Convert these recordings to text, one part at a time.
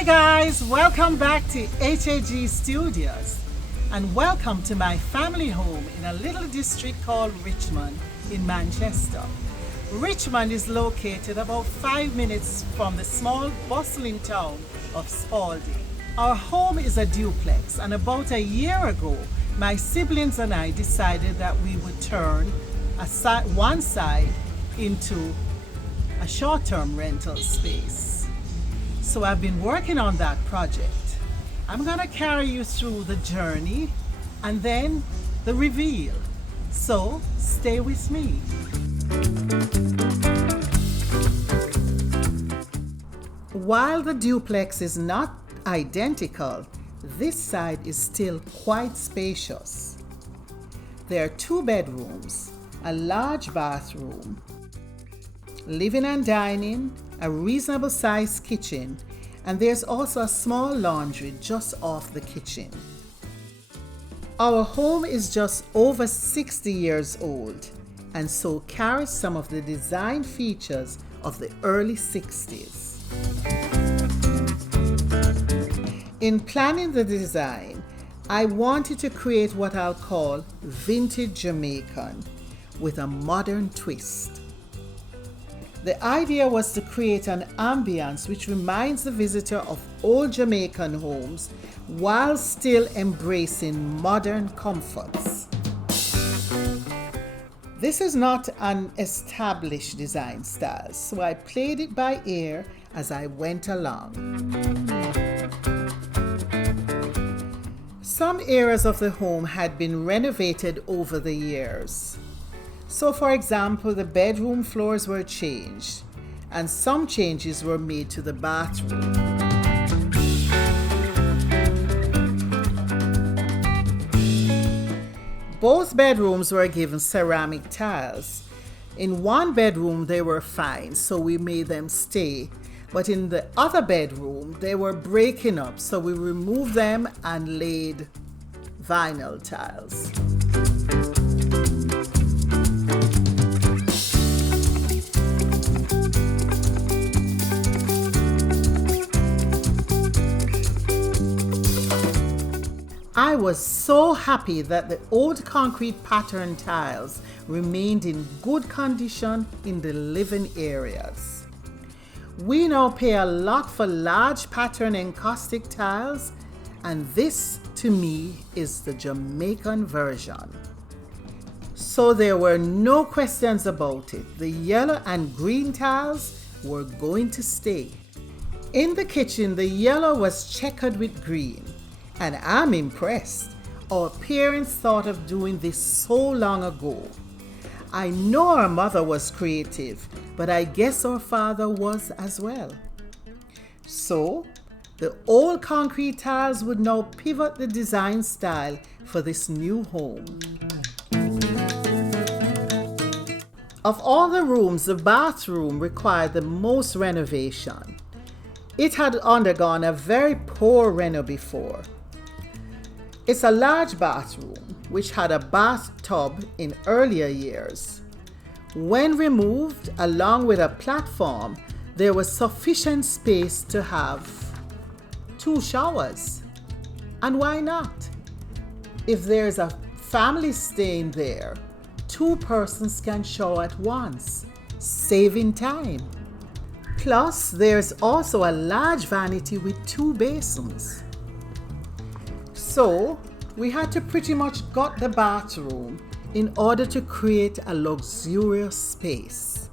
Hi guys, welcome back to HAG Studios and welcome to my family home in a little district called Richmond in Manchester. Richmond is located about 5 minutes from the small bustling town of Spalding. Our home is a duplex, and about a year ago my siblings and I decided that we would turn one side into a short-term rental space. So I've been working on that project. I'm gonna carry you through the journey and then the reveal. So stay with me. While the duplex is not identical, this side is still quite spacious. There are 2 bedrooms, a large bathroom, living and dining, a reasonable sized kitchen, and there's also a small laundry just off the kitchen. Our home is just over 60 years old and so carries some of the design features of the early 60s. In planning the design, I wanted to create what I'll call vintage Jamaican with a modern twist. The idea was to create an ambience which reminds the visitor of old Jamaican homes while still embracing modern comforts. This is not an established design style, so I played it by ear as I went along. Some areas of the home had been renovated over the years. So, for example, the bedroom floors were changed, and some changes were made to the bathroom. Both bedrooms were given ceramic tiles. In one bedroom they were fine, so we made them stay. But in the other bedroom they were breaking up, so we removed them and laid vinyl tiles. I was so happy that the old concrete pattern tiles remained in good condition in the living areas. We now pay a lot for large pattern encaustic tiles, and this to me is the Jamaican version. So there were no questions about it. The yellow and green tiles were going to stay. In the kitchen, the yellow was checkered with green. And I'm impressed. Our parents thought of doing this so long ago. I know our mother was creative, but I guess our father was as well. So, the old concrete tiles would now pivot the design style for this new home. Of all the rooms, the bathroom required the most renovation. It had undergone a very poor reno before. It's a large bathroom which had a bathtub in earlier years. When removed, along with a platform, there was sufficient space to have 2 showers. And why not? If there's a family staying there, 2 persons can shower at once, saving time. Plus, there's also a large vanity with 2 basins. So, we had to pretty much gut the bathroom in order to create a luxurious space.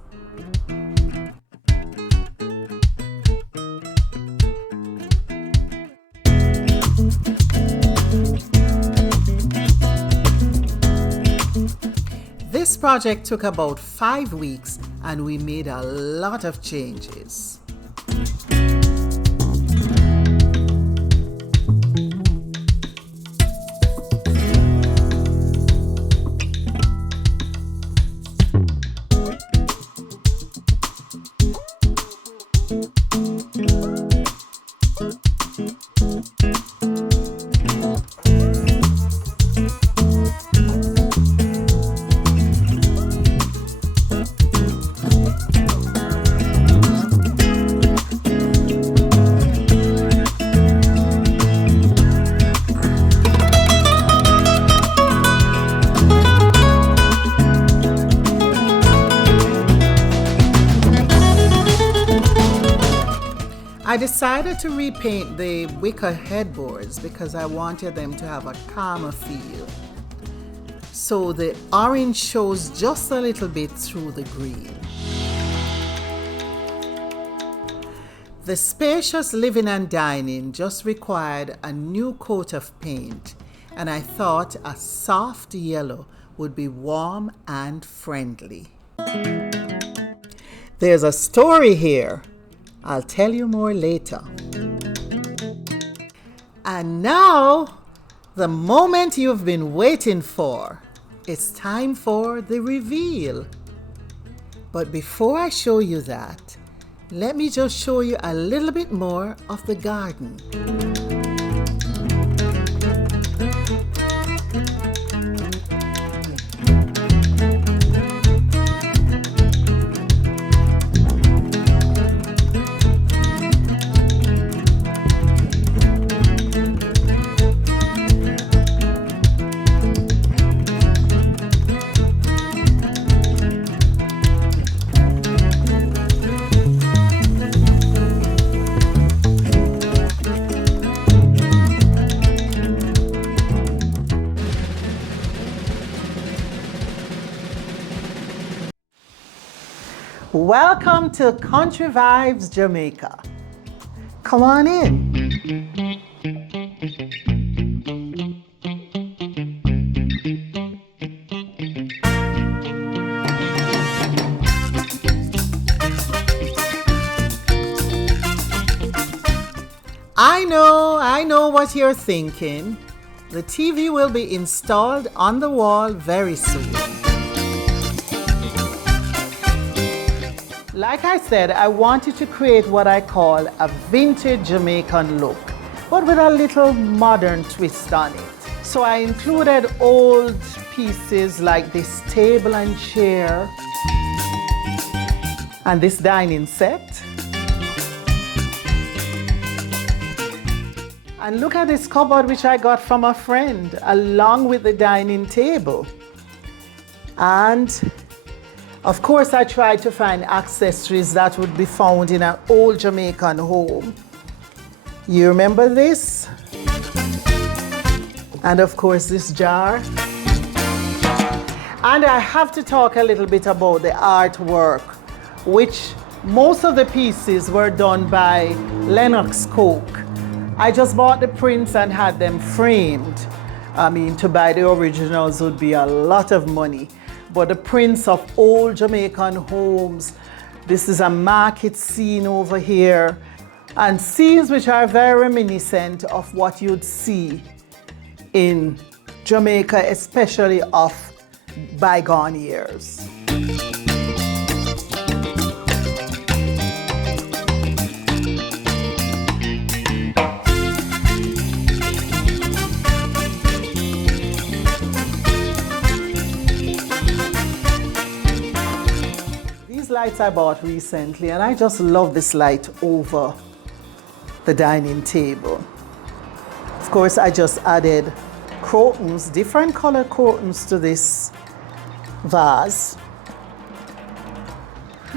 This project took about 5 weeks and we made a lot of changes. I decided to repaint the wicker headboards because I wanted them to have a calmer feel. So the orange shows just a little bit through the green. The spacious living and dining just required a new coat of paint, and I thought a soft yellow would be warm and friendly. There's a story here. I'll tell you more later. And now, the moment you've been waiting for. It's time for the reveal. But before I show you that, let me just show you a little bit more of the garden. Welcome to Country Vibes Jamaica. Come on in. I know what you're thinking. The TV will be installed on the wall very soon. Like I said, I wanted to create what I call a vintage Jamaican look, but with a little modern twist on it. So I included old pieces like this table and chair and this dining set. And look at this cupboard which I got from a friend along with the dining table. And of course, I tried to find accessories that would be found in an old Jamaican home. You remember this? And of course, this jar. And I have to talk a little bit about the artwork, which most of the pieces were done by Lennox Coke. I just bought the prints and had them framed. I mean, to buy the originals would be a lot of money. But the prints of old Jamaican homes, this is a market scene over here, and scenes which are very reminiscent of what you'd see in Jamaica, especially of bygone years. Lights I bought recently, and I just love this light over the dining table. Of course, I just added curtains, different color curtains to this vase,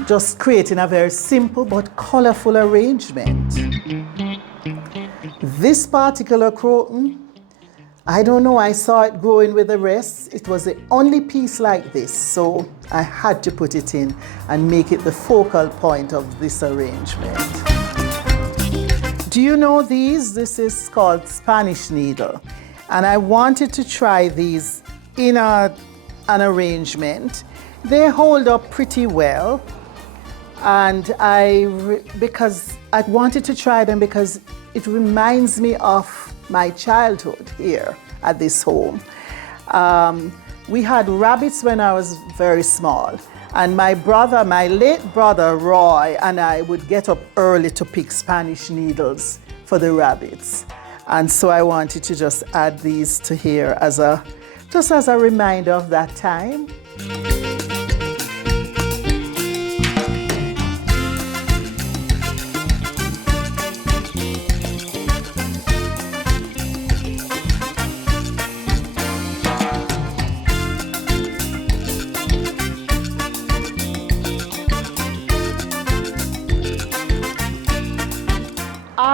just creating a very simple but colorful arrangement. This particular curtain, I don't know, I saw it growing with the rest. It was the only piece like this, so I had to put it in and make it the focal point of this arrangement. Do you know these? This is called Spanish needle. And I wanted to try these in an arrangement. They hold up pretty well. And because I wanted to try them because it reminds me of my childhood here at this home. We had rabbits when I was very small, and my late brother Roy and I would get up early to pick Spanish needles for the rabbits. And so I wanted to just add these to here just as a reminder of that time.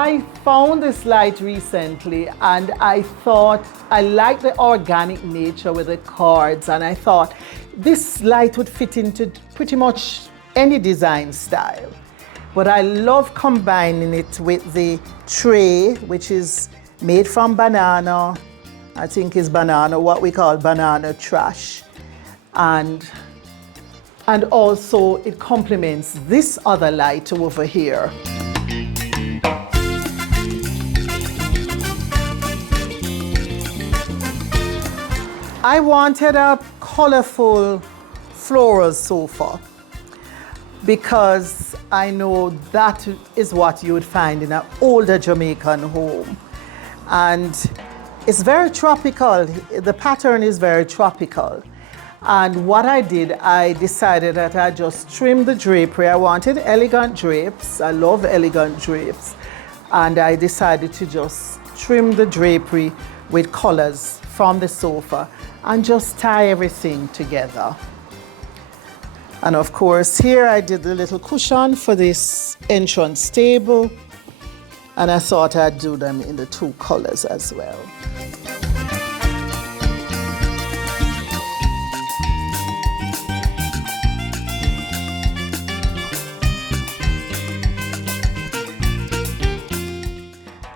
I found this light recently and I thought I like the organic nature with the cards, and I thought this light would fit into pretty much any design style. But I love combining it with the tray, which is made from banana. I think is banana, what we call banana trash. And also it complements this other light over here. I wanted a colorful floral sofa because I know that is what you would find in an older Jamaican home. And it's very tropical. The pattern is very tropical. And what I did, I decided that I just trimmed the drapery. I wanted elegant drapes. I love elegant drapes. And I decided to just trim the drapery with colors from the sofa and just tie everything together. And of course, here I did the little cushion for this entrance table. And I thought I'd do them in the two colors as well.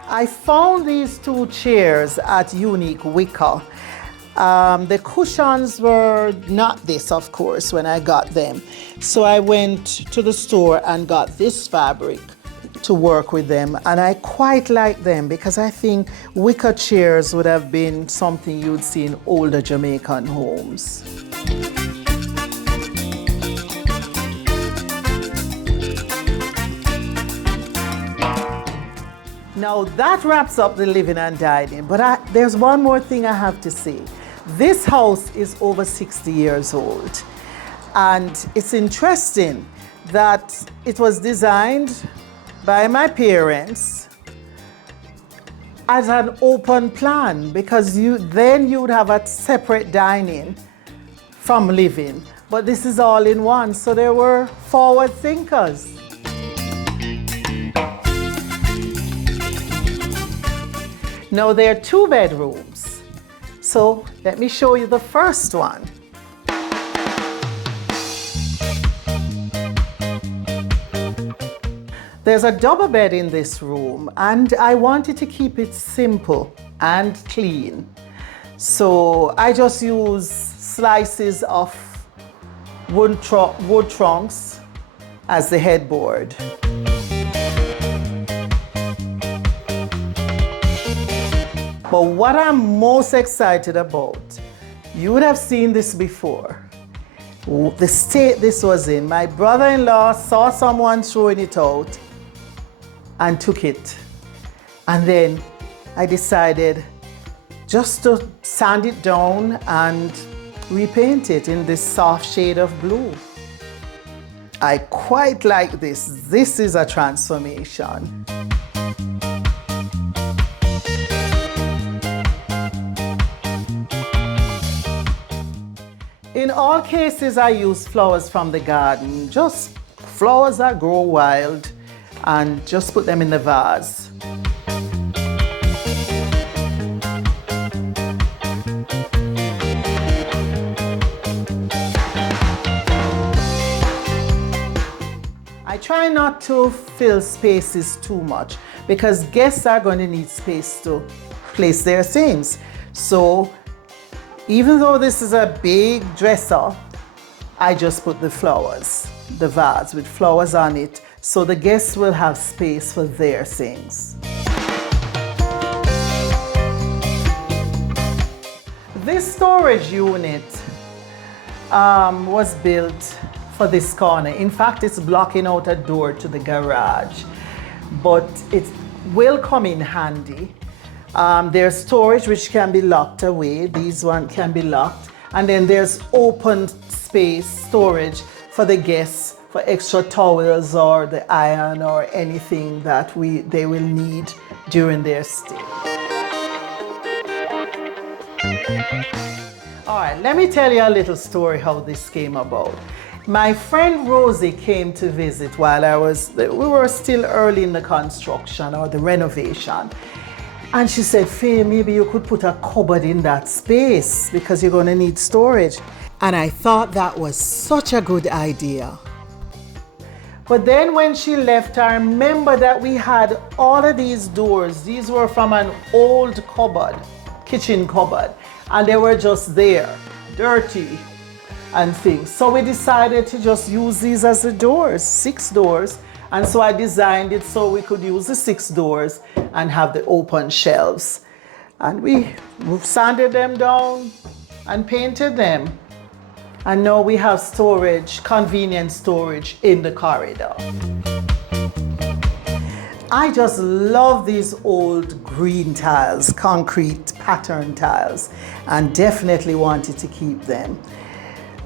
I found these two chairs at Unique Wicker. The cushions were not this, of course, when I got them. So I went to the store and got this fabric to work with them, and I quite like them because I think wicker chairs would have been something you'd see in older Jamaican homes. Now that wraps up the living and dining, but there's one more thing I have to say. This house is over 60 years old, and it's interesting that it was designed by my parents as an open plan, because then you would have a separate dining from living, but this is all in one, so they were forward thinkers. Now there are 2 bedrooms. So let me show you the first one. There's a double bed in this room, and I wanted to keep it simple and clean. So I just use slices of wood trunks as the headboard. But what I'm most excited about, you would have seen this before. The state this was in. My brother-in-law saw someone throwing it out and took it. And then I decided just to sand it down and repaint it in this soft shade of blue. I quite like this. This is a transformation. In all cases, I use flowers from the garden, just flowers that grow wild, and just put them in the vase. I try not to fill spaces too much because guests are going to need space to place their things. So even though this is a big dresser, I just put the flowers, the vase with flowers on it, so the guests will have space for their things. This storage unit was built for this corner. In fact, it's blocking out a door to the garage, but it will come in handy. There's storage which can be locked away. These ones can be locked. And then there's open space storage for the guests for extra towels or the iron or anything that they will need during their stay. All right, let me tell you a little story how this came about. My friend Rosie came to visit while we were still early in the construction or the renovation. And she said, Faye, maybe you could put a cupboard in that space because you're going to need storage. And I thought that was such a good idea. But then when she left, I remember that we had all of these doors. These were from an old cupboard, kitchen cupboard, and they were just there, dirty and things. So we decided to just use these as the doors, 6 doors. And so I designed it so we could use the 6 doors and have the open shelves. And we sanded them down and painted them. And now we have storage, convenient storage in the corridor. I just love these old green tiles, concrete pattern tiles, and definitely wanted to keep them.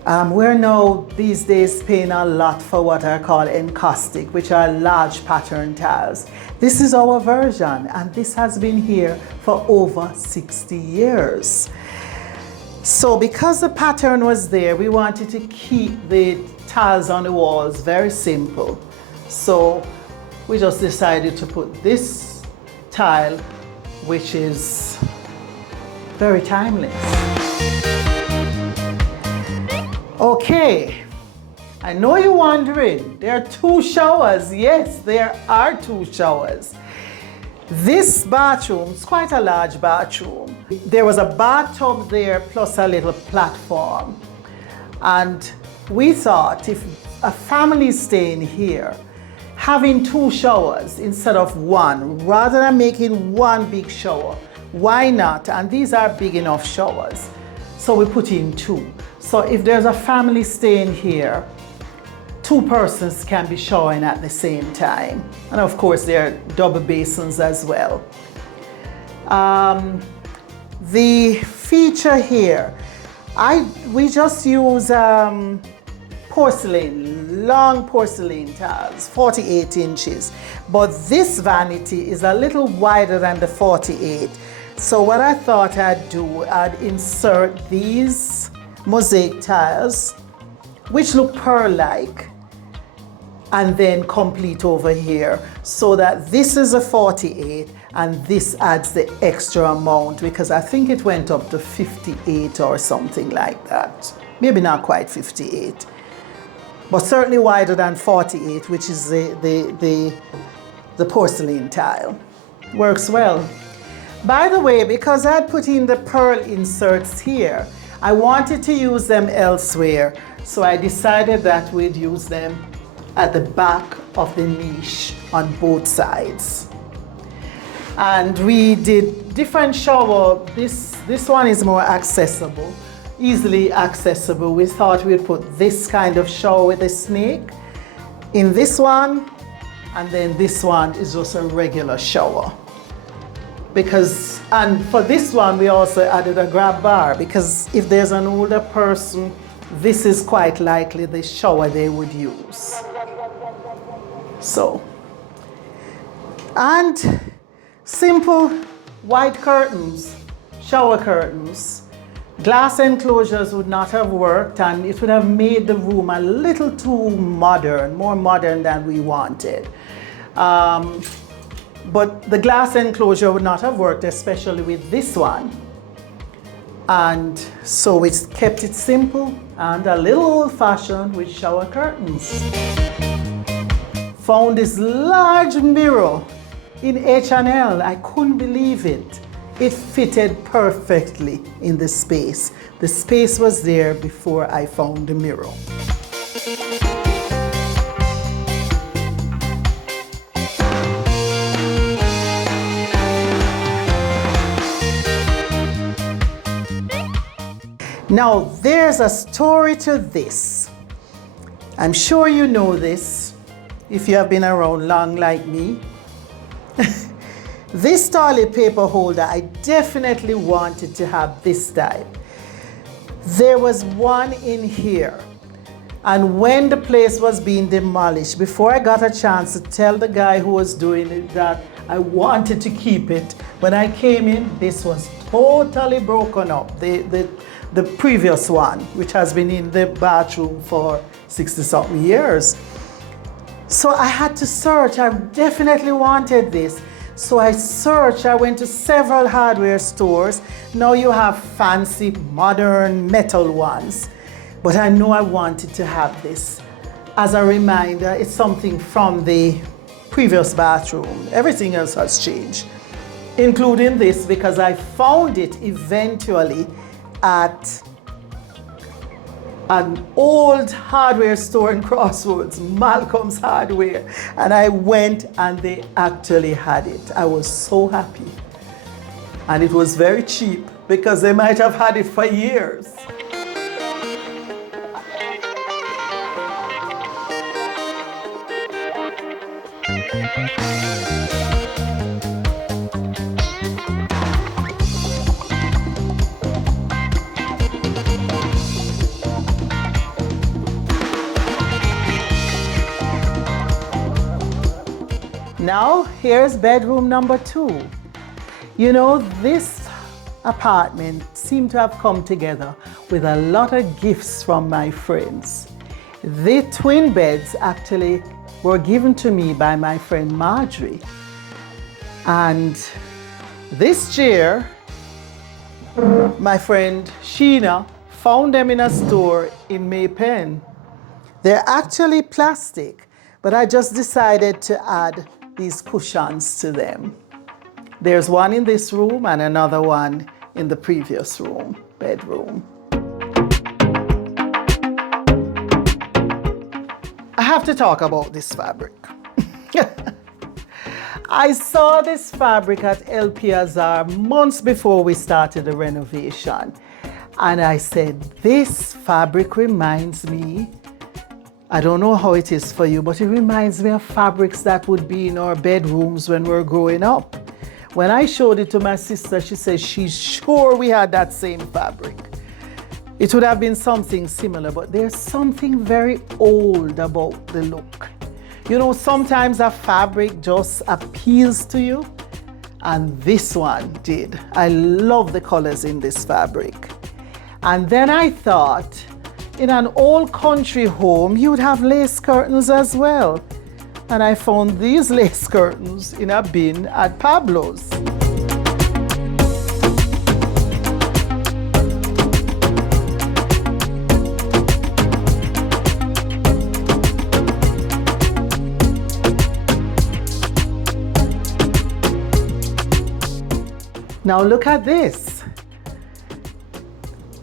We're now these days paying a lot for what are called encaustic, which are large pattern tiles. This is our version, and this has been here for over 60 years. So because the pattern was there, we wanted to keep the tiles on the walls very simple. So we just decided to put this tile, which is very timeless. Okay, I know you're wondering, there are 2 showers. Yes, there are 2 showers. This bathroom is quite a large bathroom. There was a bathtub there plus a little platform. And we thought if a family is staying here, having 2 showers instead of 1, rather than making 1 big shower, why not? And these are big enough showers. So we put in 2. So if there's a family staying here, 2 persons can be showering at the same time. And of course, there are double basins as well. The feature here, we just use porcelain, long porcelain tiles, 48 inches. But this vanity is a little wider than the 48. So what I thought I'd do, I'd insert these mosaic tiles, which look pearl-like, and then complete over here, so that this is a 48 and this adds the extra amount, because I think it went up to 58 or something like that. Maybe not quite 58, but certainly wider than 48, which is the porcelain tile. Works well. By the way, because I'd put in the pearl inserts here, I wanted to use them elsewhere, so I decided that we'd use them at the back of the niche on both sides. And we did different shower. This one is more accessible, easily accessible. We thought we'd put this kind of shower with a snake in this one, and then this one is just a regular shower. And for this one, we also added a grab bar, because if there's an older person, this is quite likely the shower they would use. So, and simple white curtains, shower curtains. Glass enclosures would not have worked, and it would have made the room a little too modern, more modern than we wanted. But the glass enclosure would not have worked, especially with this one. And so we kept it simple and a little old-fashioned with shower curtains. Found this large mirror in H&L. I couldn't believe it. It fitted perfectly in the space. The space was there before I found the mirror. Now, there's a story to this. I'm sure you know this if you have been around long like me. This toilet paper holder, I definitely wanted to have this type. There was one in here, and when the place was being demolished, before I got a chance to tell the guy who was doing it that I wanted to keep it, when I came in, this was totally broken up. The the previous one, which has been in the bathroom for 60-something years. So I had to search. I definitely wanted this. So I searched. I went to several hardware stores. Now you have fancy, modern metal ones. But I know I wanted to have this. As a reminder, it's something from the previous bathroom. Everything else has changed, including this, because I found it eventually at an old hardware store in Crossroads, Malcolm's Hardware, and I went and they actually had it. I was so happy. And it was very cheap because they might have had it for years. Now, here's bedroom number 2. You know, this apartment seemed to have come together with a lot of gifts from my friends. The twin beds actually were given to me by my friend Marjorie. And this chair, my friend Sheena found them in a store in Maypen. They're actually plastic, but I just decided to add these cushions to them. There's one in this room and another one in the previous room, bedroom. I have to talk about this fabric. I saw this fabric at El Piazar months before we started the renovation. And I said, this fabric reminds me, I don't know how it is for you, but it reminds me of fabrics that would be in our bedrooms when we were growing up. When I showed it to my sister, she said she's sure we had that same fabric. It would have been something similar, but there's something very old about the look. You know, sometimes a fabric just appeals to you, and this one did. I love the colors in this fabric. And then I thought, in an old country home, you would have lace curtains as well. And I found these lace curtains in a bin at Pablo's. Now look at this.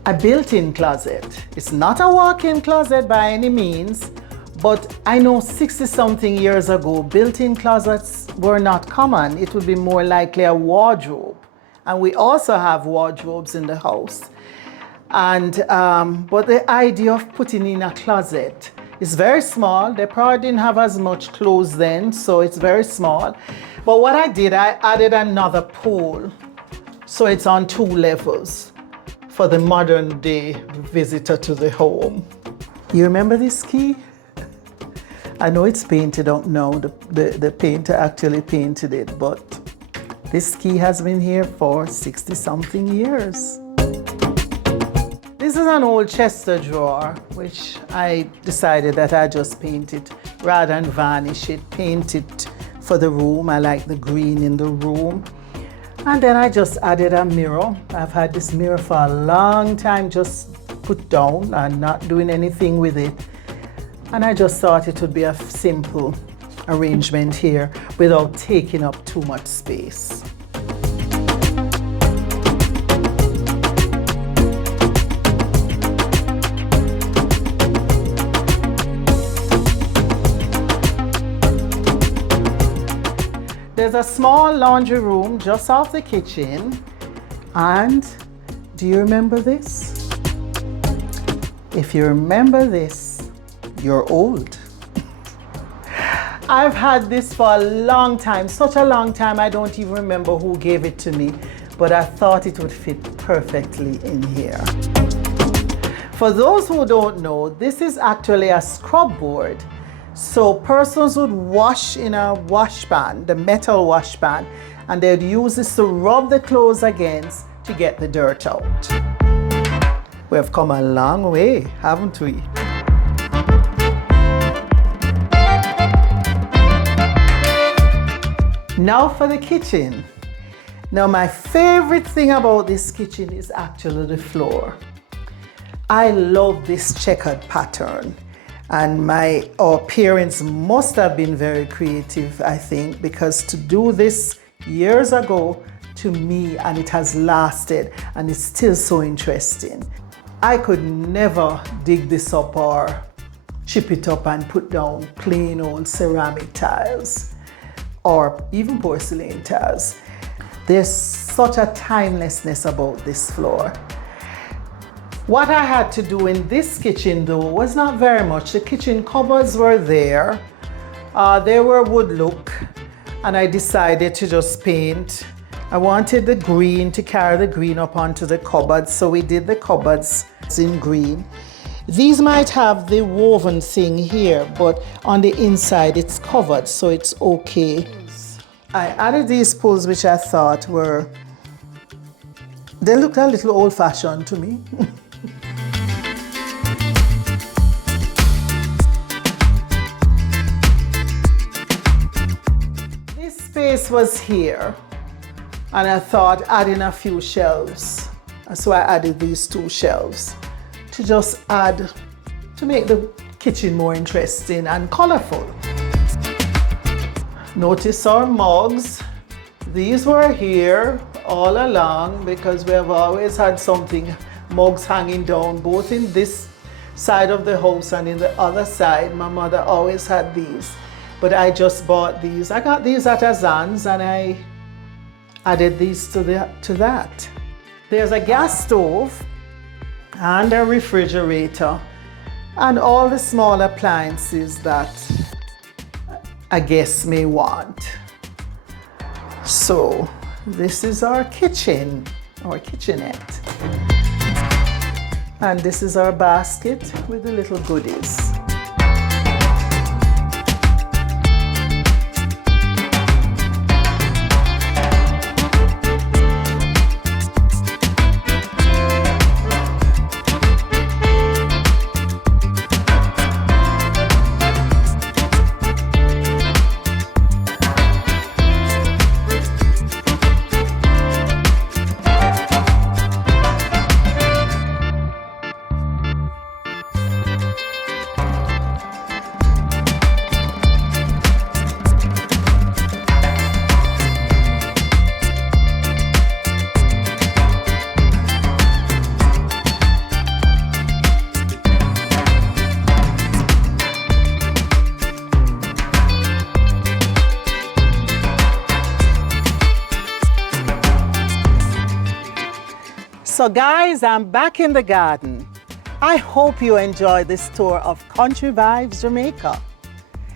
A built-in closet. It's not a walk-in closet by any means, but I know 60-something years ago, built-in closets were not common. It would be more likely a wardrobe. And we also have wardrobes in the house. And, but the idea of putting in a closet is very small. They probably didn't have as much clothes then, so it's very small. But what I did, I added another pole. So it's on 2 levels for the modern day visitor to the home. You remember this key? I know it's painted up now, the painter actually painted it, but this key has been here for 60-something years. This is an old Chester drawer, which I decided that I just paint it rather than varnish it, paint it for the room. I like the green in the room. And then I just added a mirror. I've had this mirror for a long time, just put down and not doing anything with it. And I just thought it would be a simple arrangement here without taking up too much space. There's a small laundry room just off the kitchen. And do you remember this? If you remember this, you're old. I've had this for a long time, such a long time I don't even remember who gave it to me, but I thought it would fit perfectly in here. For those who don't know, this is actually a scrub board. So persons would wash in a wash pan, the metal wash pan, and they'd use this to rub the clothes against to get the dirt out. We have come a long way, haven't we? Now for the kitchen. Now my favorite thing about this kitchen is actually the floor. I love this checkered pattern, and our parents must have been very creative, I think, because to do this years ago to me, and it has lasted and it's still so interesting. I could never dig this up or chip it up and put down plain old ceramic tiles or even porcelain tiles. There's such a timelessness about this floor. What I had to do in this kitchen though was not very much. The kitchen cupboards were there. They were wood look, and I decided to just paint. I wanted the green to carry the green up onto the cupboards, so we did the cupboards in green. These might have the woven thing here, but on the inside it's covered, so it's okay. I added these pulls, which I thought they looked a little old-fashioned to me. This space was here, and I thought adding a few shelves. So I added these 2 shelves to just add, to make the kitchen more interesting and colorful. Notice our mugs. These were here all along because we have always had mugs hanging down, both in this side of the house and in the other side. My mother always had these, but I just bought these. I got these at Azan's and I added these to that. There's a gas stove and a refrigerator and all the small appliances that a guest may want. So this is our kitchen, our kitchenette. And this is our basket with the little goodies. So guys, I'm back in the garden. I hope you enjoyed this tour of Country Vibes Jamaica.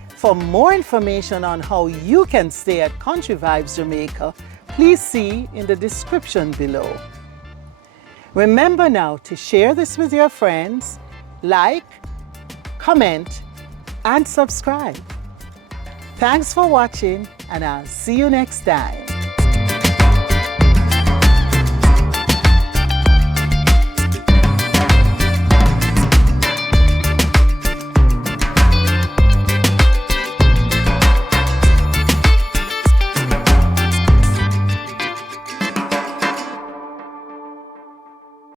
For more information on how you can stay at Country Vibes Jamaica, please see in the description below. Remember now to share this with your friends, like, comment, and subscribe. Thanks for watching, and I'll see you next time.